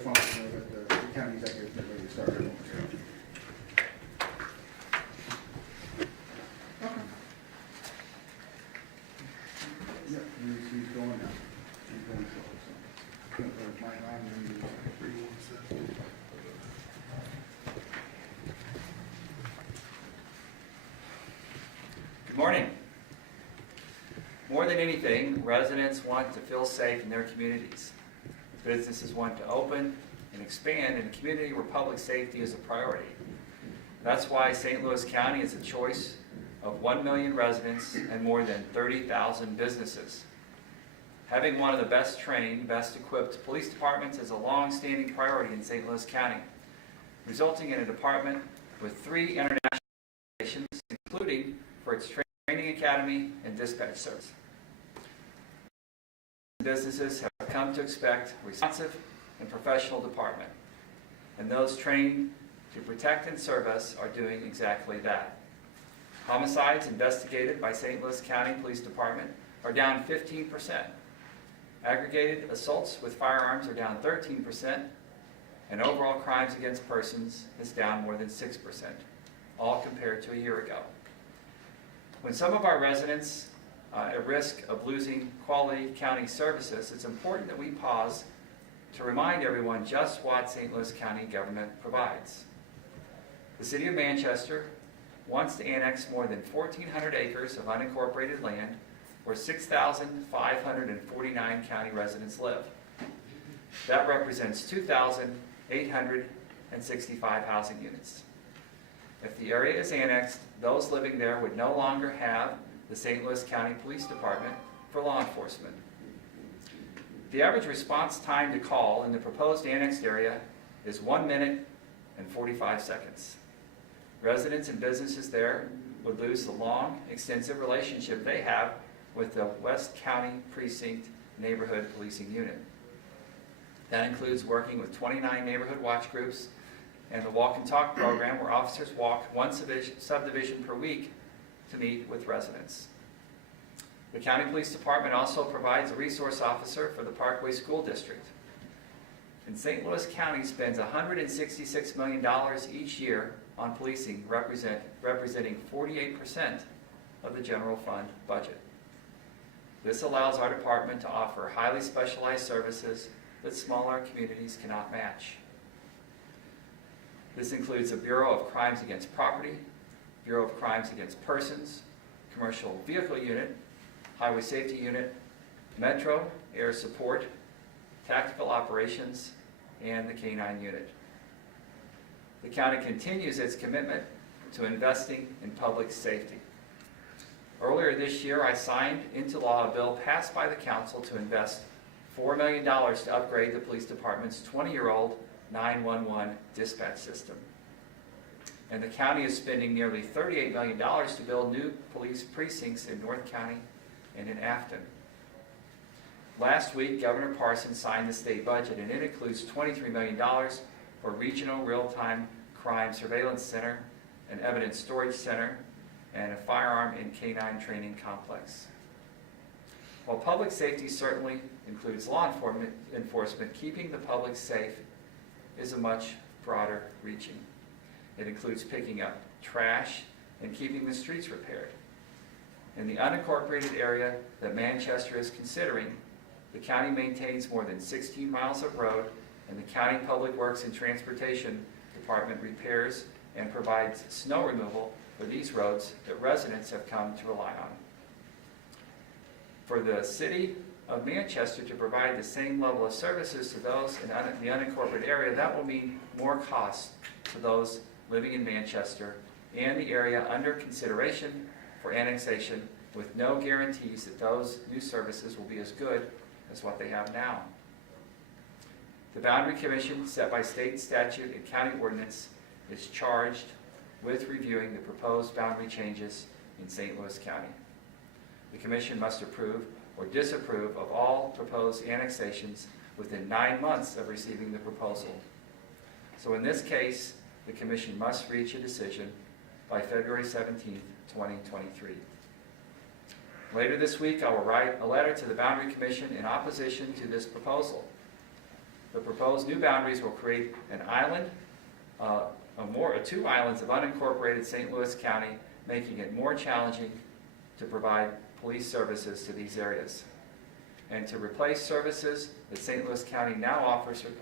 functional that the county executive is ready to start their own. Okay. Yeah, he's going now. He's going slow, so. Good morning. More than anything, residents want to feel safe in their communities. Businesses want to open and expand in a community where public safety is a priority. That's why St. Louis County is a choice of 1 million residents and more than 30,000 businesses. Having one of the best trained, best equipped police departments is a long-standing priority in St. Louis County, resulting in a department with 3 international accreditations, including for its training academy and dispatch service. Businesses have come to expect a responsive and professional department, and those trained to protect and serve us are doing exactly that. Homicides investigated by St. Louis County Police Department are down 15%. Aggregated assaults with firearms are down 13%, and overall crimes against persons is down more than 6%, all compared to a year ago. When some of our residents at risk of losing quality county services, it's important that we pause to remind everyone just what St. Louis County government provides. The City of Manchester wants to annex more than 1,400 acres of unincorporated land where 6,549 county residents live. That represents 2,865 housing units. If the area is annexed, those living there would no longer have the St. Louis County Police Department for law enforcement. The average response time to call in the proposed annexed area is 1 minute and 45 seconds. Residents and businesses there would lose the long, extensive relationship they have with the West County Precinct Neighborhood Policing Unit. That includes working with 29 neighborhood watch groups and the Walk and Talk program, where officers walk one subdivision per week to meet with residents. The County Police Department also provides a resource officer for the Parkway School District. And St. Louis County spends $166 million each year on policing, representing 48% of the general fund budget. This allows our department to offer highly specialized services that smaller communities cannot match. This includes a Bureau of Crimes Against Property, Bureau of Crimes Against Persons, Commercial Vehicle Unit, Highway Safety Unit, Metro, Air Support, Tactical Operations, and the K-9 Unit. The county continues its commitment to investing in public safety. Earlier this year, I signed into law a bill passed by the council to invest $4 million to upgrade the police department's 20-year-old 911 dispatch system. And the county is spending nearly $38 million to build new police precincts in North County and in Afton. Last week, Governor Parson signed the state budget, and it includes $23 million for Regional Real-Time Crime Surveillance Center, an Evidence Storage Center, and a firearm and K-9 training complex. While public safety certainly includes law enforcement, keeping the public safe is a much broader reaching. It includes picking up trash and keeping the streets repaired. In the unincorporated area that Manchester is considering, the county maintains more than 16 miles of road, and the County Public Works and Transportation Department repairs and provides snow removal for these roads that residents have come to rely on. For the City of Manchester to provide the same level of services to those in the unincorporated area, that will mean more costs to those living in Manchester and the area under consideration for annexation, with no guarantees that those new services will be as good as what they have now. The Boundary Commission, set by state statute and county ordinance, is charged with reviewing the proposed boundary changes in St. Louis County. The Commission must approve or disapprove of all proposed annexations within 9 months of receiving the proposal. So in this case, the Commission must reach a decision by February 17, 2023. Later this week, I will write a letter to the Boundary Commission in opposition to this proposal. The proposed new boundaries will create an island, two islands of unincorporated St. Louis County, making it more challenging to provide police services to these areas. And to replace services that St. Louis County now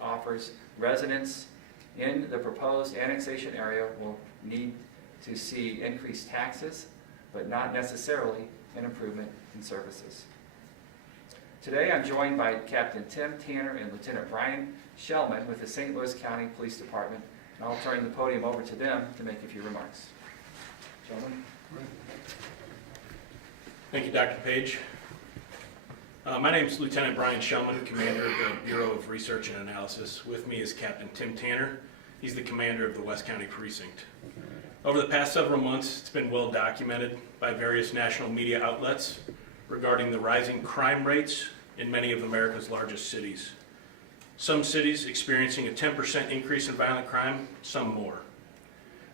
offers residents in the proposed annexation area will need to see increased taxes, but not necessarily an improvement in services. Today I'm joined by Captain Tim Tanner and Lieutenant Brian Shellman with the St. Louis County Police Department, and I'll turn the podium over to them to make a few remarks. Gentlemen. Thank you, Dr. Page. My name is Lieutenant Brian Shellman, Commander of the Bureau of Research and Analysis. With me is Captain Tim Tanner. He's the Commander of the West County Precinct. Over the past several months, it's been well documented by various national media outlets regarding the rising crime rates in many of America's largest cities. Some cities experiencing a 10% increase in violent crime, some more.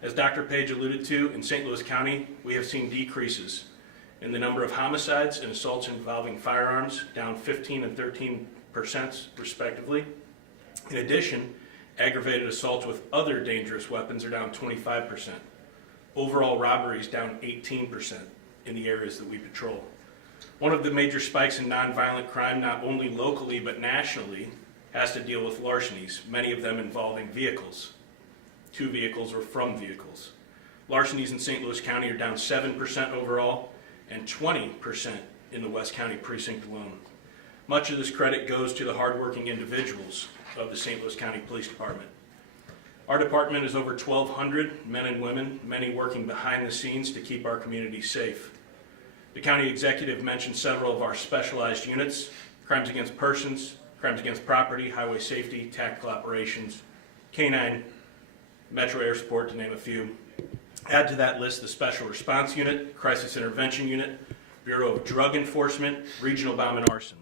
As Dr. Page alluded to, in St. Louis County, we have seen decreases in the number of homicides and assaults involving firearms, down 15% and 13% respectively. In addition, aggravated assaults with other dangerous weapons are down 25%. Overall robberies down 18% in the areas that we patrol. One of the major spikes in nonviolent crime, not only locally but nationally, has to deal with larcenies, many of them involving vehicles. 2 vehicles or from vehicles. Larcenies in St. Louis County are down 7% overall and 20% in the West County precinct alone. Much of this credit goes to the hardworking individuals of the St. Louis County Police Department. Our department is over 1,200 men and women, many working behind the scenes to keep our community safe. The county executive mentioned several of our specialized units: crimes against persons, crimes against property, highway safety, tactical operations, K-9, Metro Air Support, to name a few. Add to that list the Special Response Unit, Crisis Intervention Unit, Bureau of Drug Enforcement, Regional Bomb and Arson.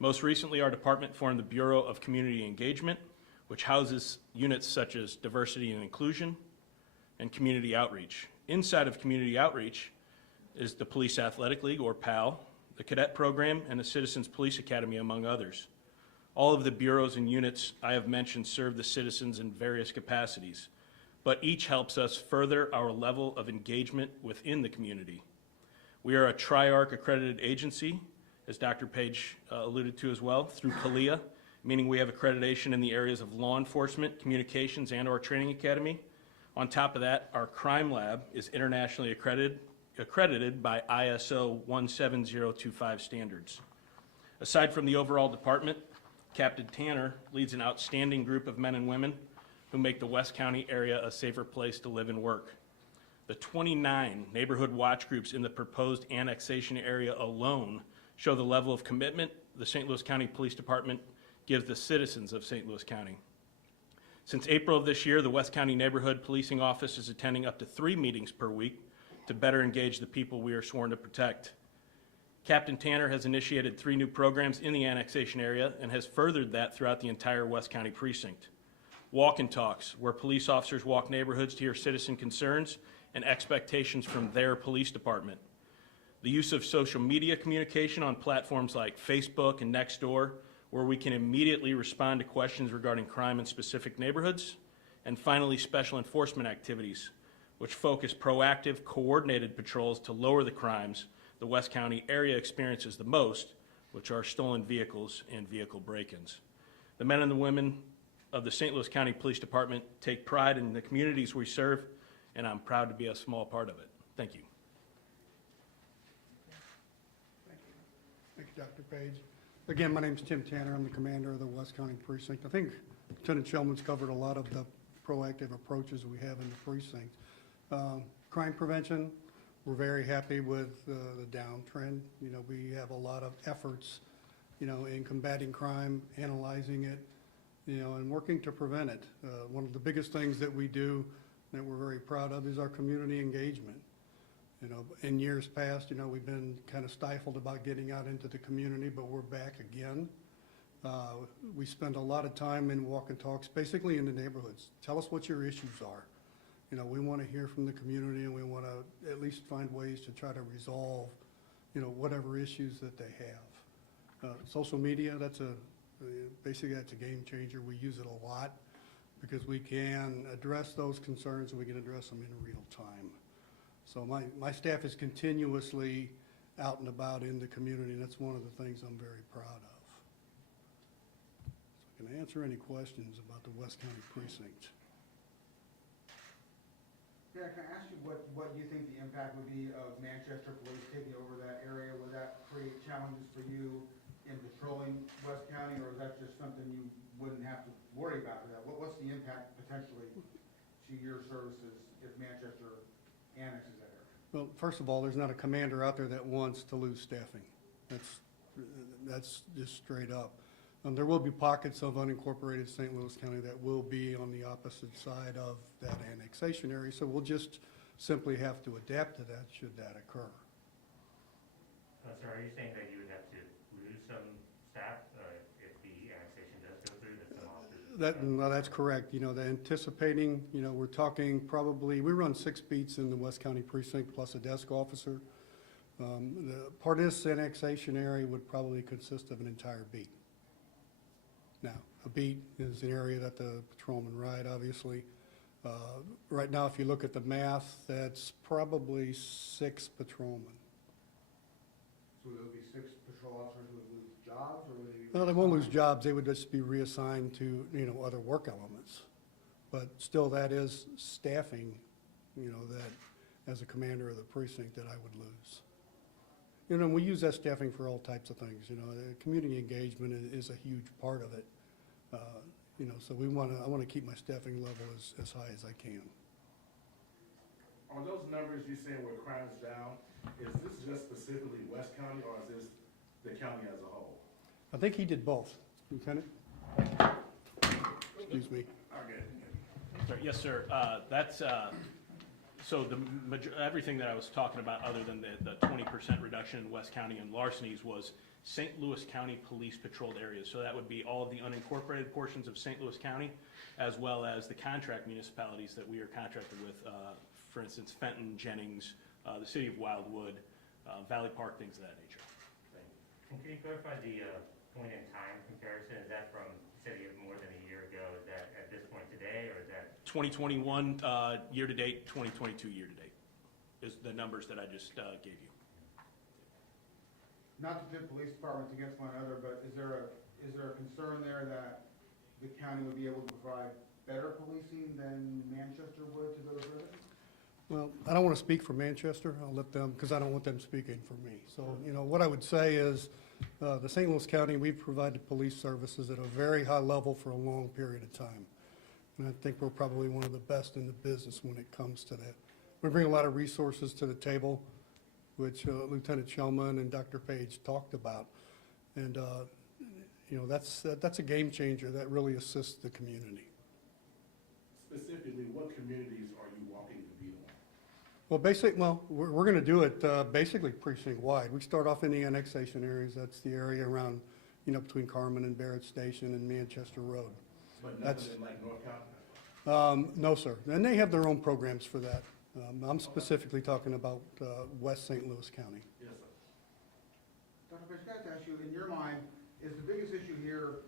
Most recently, our department formed the Bureau of Community Engagement, which houses units such as Diversity and Inclusion and Community Outreach. Inside of Community Outreach is the Police Athletic League, or PAL, the Cadet Program, and the Citizens Police Academy, among others. All of the bureaus and units I have mentioned serve the citizens in various capacities, but each helps us further our level of engagement within the community. We are a TRIARC accredited agency, as Dr. Page alluded to as well, through CALEA, meaning we have accreditation in the areas of law enforcement, communications, and our training academy. On top of that, our crime lab is internationally accredited by ISO 17025 standards. Aside from the overall department, Captain Tanner leads an outstanding group of men and women who make the West County area a safer place to live and work. The 29 neighborhood watch groups in the proposed annexation area alone show the level of commitment the St. Louis County Police Department gives the citizens of St. Louis County. Since April of this year, the West County Neighborhood Policing Office is attending up to 3 meetings per week to better engage the people we are sworn to protect. Captain Tanner has initiated 3 new programs in the annexation area and has furthered that throughout the entire West County precinct. Walk and talks, where police officers walk neighborhoods to hear citizen concerns and expectations from their police department. The use of social media communication on platforms like Facebook and Nextdoor, where we can immediately respond to questions regarding crime in specific neighborhoods. And finally, special enforcement activities, which focus proactive, coordinated patrols to lower the crimes the West County area experiences the most, which are stolen vehicles and vehicle break-ins. The men and the women of the St. Louis County Police Department take pride in the communities we serve, and I'm proud to be a small part of it. Thank you. Thank you, Dr. Page. Again, my name is Tim Tanner. I'm the commander of the West County Precinct. I think Lieutenant Shellman's covered a lot of the proactive approaches we have in the precinct. Crime prevention, we're very happy with the downtrend. You know, we have a lot of efforts, you know, in combating crime, analyzing it, you know, and working to prevent it. One of the biggest things that we do that we're very proud of is our community engagement. You know, in years past, you know, we've been kind of stifled about getting out into the community, but we're back again. We spend a lot of time in walk and talks, basically in the neighborhoods. Tell us what your issues are. You know, we want to hear from the community, and we want to at least find ways to try to resolve, you know, whatever issues that they have. Social media, that's a Basically, that's a game changer. We use it a lot because we can address those concerns and we can address them in real time. So my staff is continuously out and about in the community, and that's one of the things I'm very proud of. So I can answer any questions about the West County Precinct. Yeah, can I ask you what you think the impact would be of Manchester Police taking over that area? Would that create challenges for you in patrolling West County, or is that just something you wouldn't have to worry about for that? What's the impact potentially to your services if Manchester annexes that area? Well, first of all, there's not a commander out there that wants to lose staffing. That's just straight up. There will be pockets of unincorporated St. Louis County that will be on the opposite side of that annexation area, so we'll just simply have to adapt to that should that occur. Sir, are you saying that you would have to lose some staff if the annexation does go through, that some officers? No, that's correct. You know, the anticipating, you know, we're talking probably, we run 6 beats in the West County precinct plus a desk officer. The part of this annexation area would probably consist of an entire beat. Now, a beat is an area that the patrolmen ride, obviously. Right now, if you look at the math, that's probably 6 patrolmen. So there would be 6 patrol officers who would lose jobs, or would they be? No, they won't lose jobs. They would just be reassigned to, you know, other work elements. But still, that is staffing, you know, that as a commander of the precinct that I would lose. You know, we use that staffing for all types of things, you know. Community engagement is a huge part of it. You know, so I want to keep my staffing level as high as I can. On those numbers you saying where crime is down, is this just specifically West County, or is this the county as a whole? I think he did both. Lieutenant? Excuse me. Okay. Sorry, yes, sir. That's, so everything that I was talking about, other than the 20% reduction in West County and larcenies, was St. Louis County police patrolled areas. So that would be all of the unincorporated portions of St. Louis County, as well as the contract municipalities that we are contracted with. For instance, Fenton, Jennings, the city of Wildwood, Valley Park, things of that nature. And can you clarify the point in time comparison? Is that from, you said you have more than a year ago, is that at this point today, or is that? 2021 year-to-date, 2022 year-to-date is the numbers that I just gave you. Not to pit police departments against one another, but is there a concern there that the county would be able to provide better policing than Manchester would to those residents? Well, I don't want to speak for Manchester. I'll let them, because I don't want them speaking for me. So, you know, what I would say is the St. Louis County, we've provided police services at a very high level for a long period of time. And I think we're probably one of the best in the business when it comes to that. We bring a lot of resources to the table, which Lieutenant Shellman and Dr. Page talked about. And, you know, that's a game changer that really assists the community. Specifically, what communities are you walking the beat on? Well, we're going to do it basically precinct-wide. We start off in the annexation areas. That's the area around, you know, between Carmen and Barrett Station and Manchester Road. But That's- nothing in like North County? No, sir. And they have their own programs for that. I'm specifically talking about West St. Louis County. Yes, sir. Dr. Fish, I have to ask you, in your mind, is the biggest issue here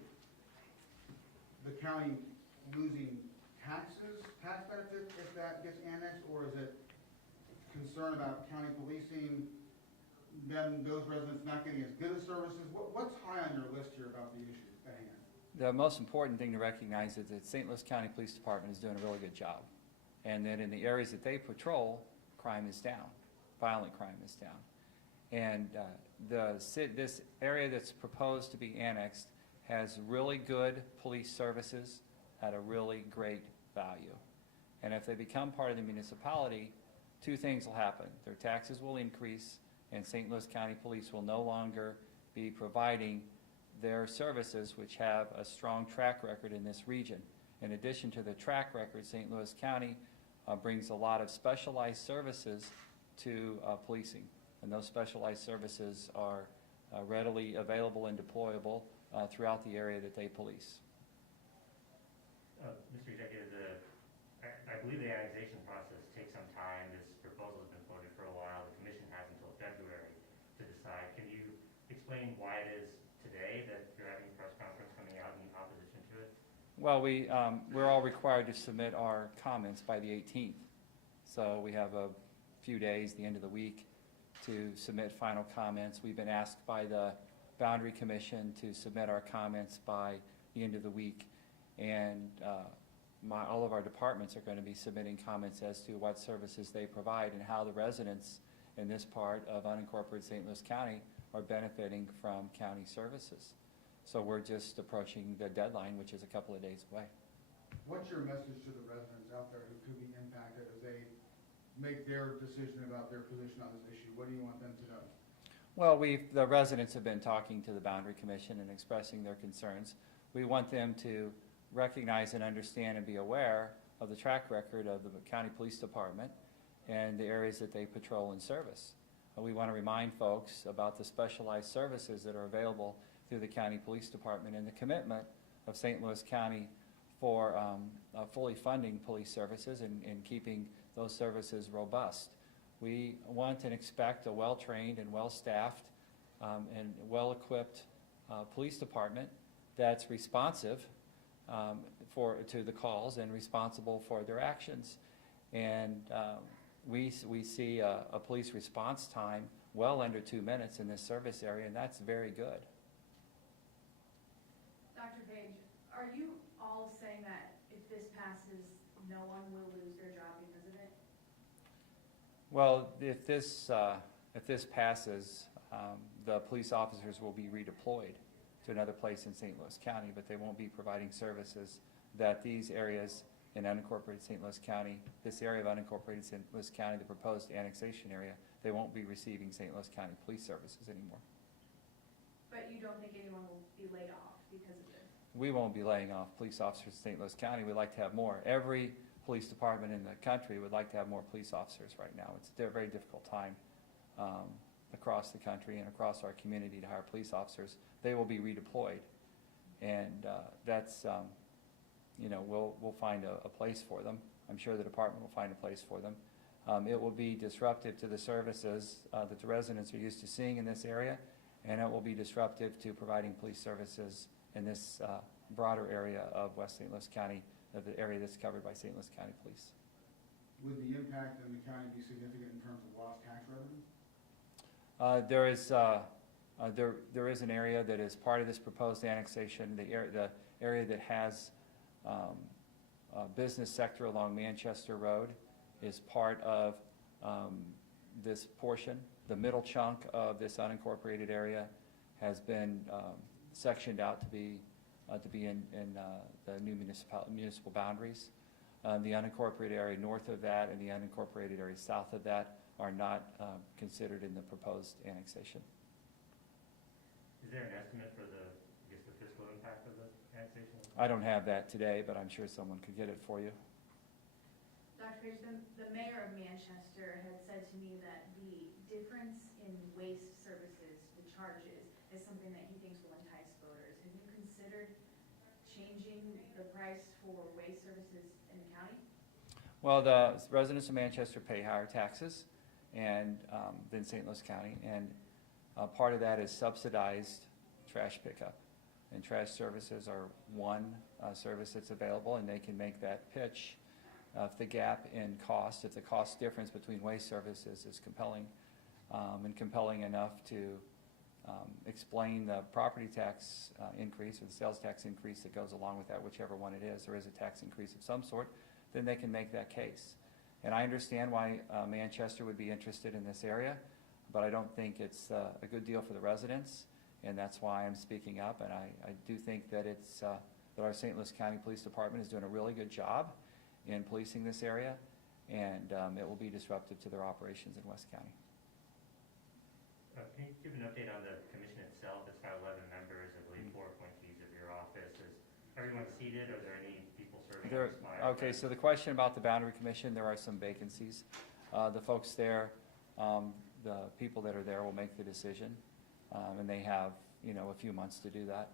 the county losing tax benefits if that gets annexed, or is it concern about county policing, then those residents not getting as good as services? What's high on your list here about the issue at hand? The most important thing to recognize is that St. Louis County Police Department is doing a really good job. And that in the areas that they patrol, crime is down, violent crime is down. And this area that's proposed to be annexed has really good police services at a really great value. And if they become part of the municipality, 2 things will happen. Their taxes will increase, and St. Louis County Police will no longer be providing their services, which have a strong track record in this region. In addition to the track record, St. Louis County brings a lot of specialized services to policing. And those specialized services are readily available and deployable throughout the area that they police. Mr. Executive, I believe the annexation process takes some time. This proposal has been floated for a while. The commission has until February to decide. Can you explain why it is today that you're having a press conference coming Well, we're all required to submit our comments by the 18th. So we have a few days, the end of the week, to submit final comments. We've been asked by the Boundary Commission to submit our comments by the end of the week. And all of our departments are going to be submitting comments as to what services they provide and how the residents in this part of unincorporated St. Louis County are benefiting from county services. So we're just approaching the deadline, which is a couple of days away. What's your message to the residents out there who could be impacted as they make their decision about their position on this issue? What do you want them to know? Well, the residents have been talking to the Boundary Commission and expressing their concerns. We want them to recognize and understand and be aware of the track record of the County Police Department and the areas that they patrol and service. We want to remind folks about the specialized services that are available through the County Police Department and the commitment of St. Louis County for fully funding police services and keeping those services robust. We want and expect a well-trained and well-staffed and well-equipped police department that's responsive to the calls and responsible for their actions. And we see a police response time well under 2 minutes in this service area, and that's very good. Dr. Page, are you all saying that if this passes, no one will lose their job because of it? Well, if this passes, the police officers will be redeployed to another place in St. Louis County, but they won't be providing services that these areas in unincorporated St. Louis County, this area of unincorporated St. Louis County, the proposed annexation area, they won't be receiving St. Louis County police services anymore. But you don't think anyone will be laid off because of this? We won't be laying off police officers in St. Louis County. We'd like to have more. Every police department in the country would like to have more police officers right now. It's a very difficult time across the country and across our community to hire police officers. They will be redeployed, and that's we'll find a place for them. I'm sure the department will find a place for them. It will be disruptive to the services that the residents are used to seeing in this area, and it will be disruptive to providing police services in this broader area of West St. Louis County, the area that's covered by St. Louis County Police. Would the impact in the county be significant in terms of lost tax revenue? There is an area that is part of this proposed annexation, the area that has a business sector along Manchester Road is part of this portion. The middle chunk of this unincorporated area has been sectioned out to be in the new municipal boundaries. The unincorporated area north of that and the unincorporated area south of that are not considered in the proposed annexation. Is there an estimate for the fiscal impact of the annexation? I don't have that today, but I'm sure someone could get it for you. Dr. Page, the mayor of Manchester had said to me that the difference in waste services, the charges, is something that he thinks will entice voters. Have you considered changing the price for waste services in the county? Well, the residents of Manchester pay higher taxes than St. Louis County, and part of that is subsidized trash pickup. And trash services are one service that's available, and they can make that pitch. If the gap in cost, if the cost difference between waste services is compelling, and compelling enough to explain the property tax increase or the sales tax increase that goes along with that, whichever one it is, there is a tax increase of some sort, then they can make that case. And I understand why Manchester would be interested in this area, but I don't think it's a good deal for the residents, and that's why I'm speaking up. And I do think that that our St. Louis County Police Department is doing a really good job in policing this area, and it will be disruptive to their operations in West County. Can you give an update on the commission itself? It's got 11 members, I believe 4 appointees of your office. Is everyone seated? Are there any people serving? Okay, so the question about the Boundary Commission, there are some vacancies. The folks there, the people that are there will make the decision, and they have, a few months to do that.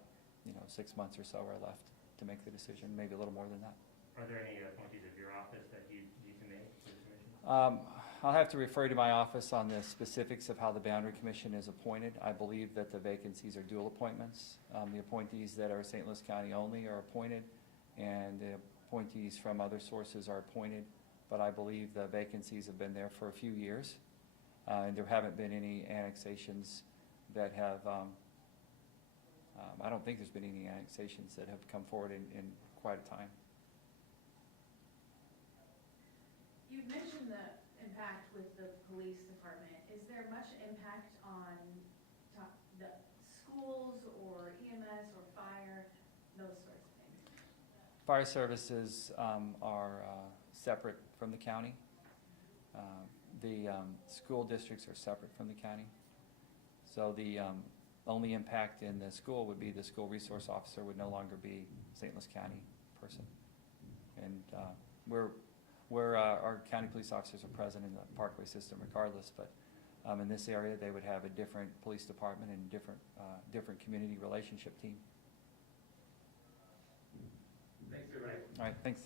6 months or so are left to make the decision, maybe a little more than that. Are there any appointees of your office that you can make to the commission? I'll have to refer to my office on the specifics of how the Boundary Commission is appointed. I believe that the vacancies are dual appointments. The appointees that are St. Louis County only are appointed, and the appointees from other sources are appointed, but I believe the vacancies have been there for a few years, and there haven't been any annexations that have, I don't think there's been any annexations that have come forward in quite a time. You've mentioned the impact with the police department. Is there much impact on the schools or EMS or fire, those sorts of things? Fire services are separate from the county. The school districts are separate from the county. So the only impact in the school would be the school resource officer would no longer be a St. Louis County person. And our county police officers are present in the Parkway system regardless, but in this area, they would have a different police department and different community relationship team. Thanks, everybody. All right, thanks.